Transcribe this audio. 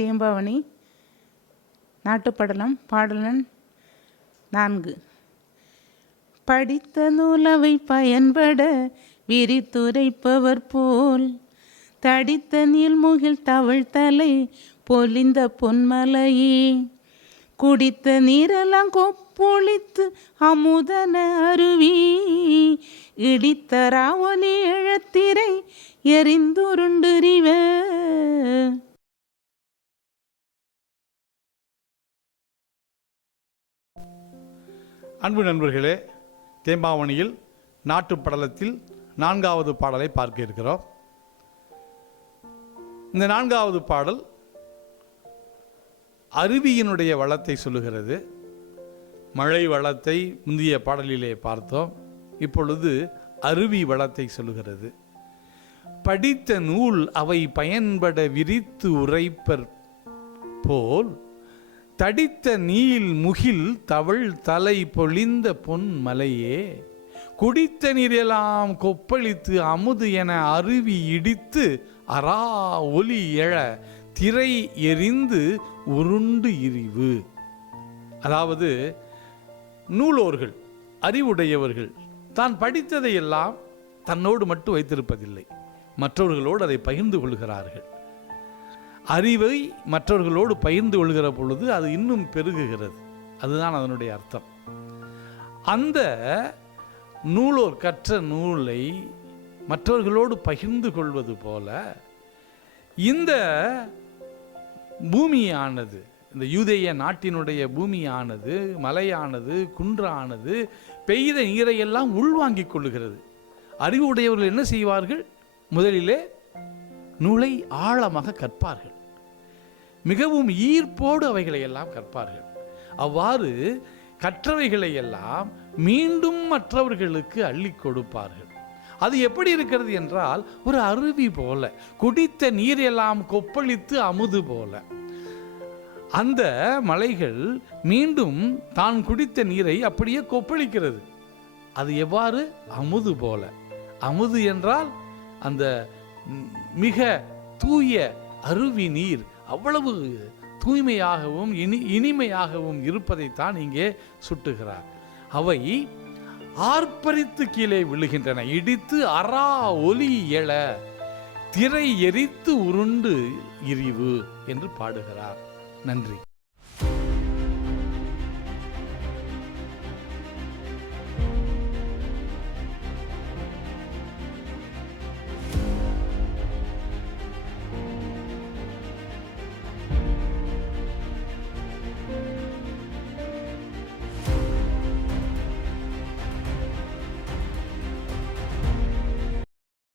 தேம்பாவணி நாட்டுப்படலம் பாடலன் நான்கு. படித்த நூலவை பயன்பட விரித்துரைப்பவர் போல் தடித்த நீள்முகில் தவழ்தலை பொலிந்த பொன்மலையே. குடித்த நீரெல்லாம் கொப்பொழித்து அமுதன அருவி இடித்த ஒலி இழத்திரை எரிந்துருண்டுரிவர் அன்பு நண்பர்களே தேம்பாவணியில் நாட்டுப்படலத்தில் நான்காவது பாடலை பார்க்க இருக்கிறோம். இந்த நான்காவது பாடல் அருவியினுடைய வளத்தை சொல்லுகிறது. மழை வளத்தை முந்தைய பாடலிலே பார்த்தோம். இப்பொழுது அருவி வளத்தை சொல்லுகிறது. படித்த நூல் அவை பயன்பட விரித்து உரைப்பர் போல் தடித்த நீல் முகில் தவழ் தலை பொழிந்த பொன் மலையே குடித்த நீரெல்லாம் கொப்பளித்து அமுது என அருவி இடித்து அரா ஒலி எழ திரை எரிந்து உருண்டு இரிவு. அதாவது நூலோர்கள் அறிவுடையவர்கள் தான் படித்ததையெல்லாம் தன்னோடு மட்டும் வைத்திருப்பதில்லை. மற்றவர்களோடு அதை பகிர்ந்து கொள்கிறார்கள். அறிவை மற்றவர்களோடு பகிர்ந்து கொள்கிற பொழுது அது இன்னும் பெருகுகிறது. அதுதான் அதனுடைய அர்த்தம். அந்த நூலோர் கற்ற நூலை மற்றவர்களோடு பகிர்ந்து கொள்வது போல இந்த பூமியானது இந்த யூதேய நாட்டினுடைய பூமியானது மலையானது குன்றானது பெய்த நீரையெல்லாம் உள்வாங்கிக் கொள்ளுகிறது. அறிவு உடையவர்கள் என்ன செய்வார்கள்? முதலிலே நூலை ஆழமாக கற்பார்கள். மிகவும் ஈர்ப்போடு அவைகளை எல்லாம் கற்பார்கள். அவ்வாறு கற்றவைகளை எல்லாம் மீண்டும் மற்றவர்களுக்கு அள்ளி கொடுப்பார்கள். அது எப்படி இருக்கிறது என்றால் ஒரு அருவி போல குடித்த நீர் எல்லாம் கொப்பளித்து அமுது போல. அந்த மலைகள் மீண்டும் தான் குடித்த நீரை அப்படியே கொப்பளிக்கிறது. அது எவ்வாறு? அமுது போல. அமுது என்றால் அந்த மிக தூய அருவி நீர் அவ்வளவு தூய்மையாகவும் இனி இனிமையாகவும் இருப்பதைத்தான் இங்கே சுட்டுகிறார். அவை ஆர்ப்பரித்து கீழே விழுகின்றன. இடித்து அரா ஒலி எழ திரை எரித்து உருண்டு இரிவு என்று பாடுகிறார். நன்றி.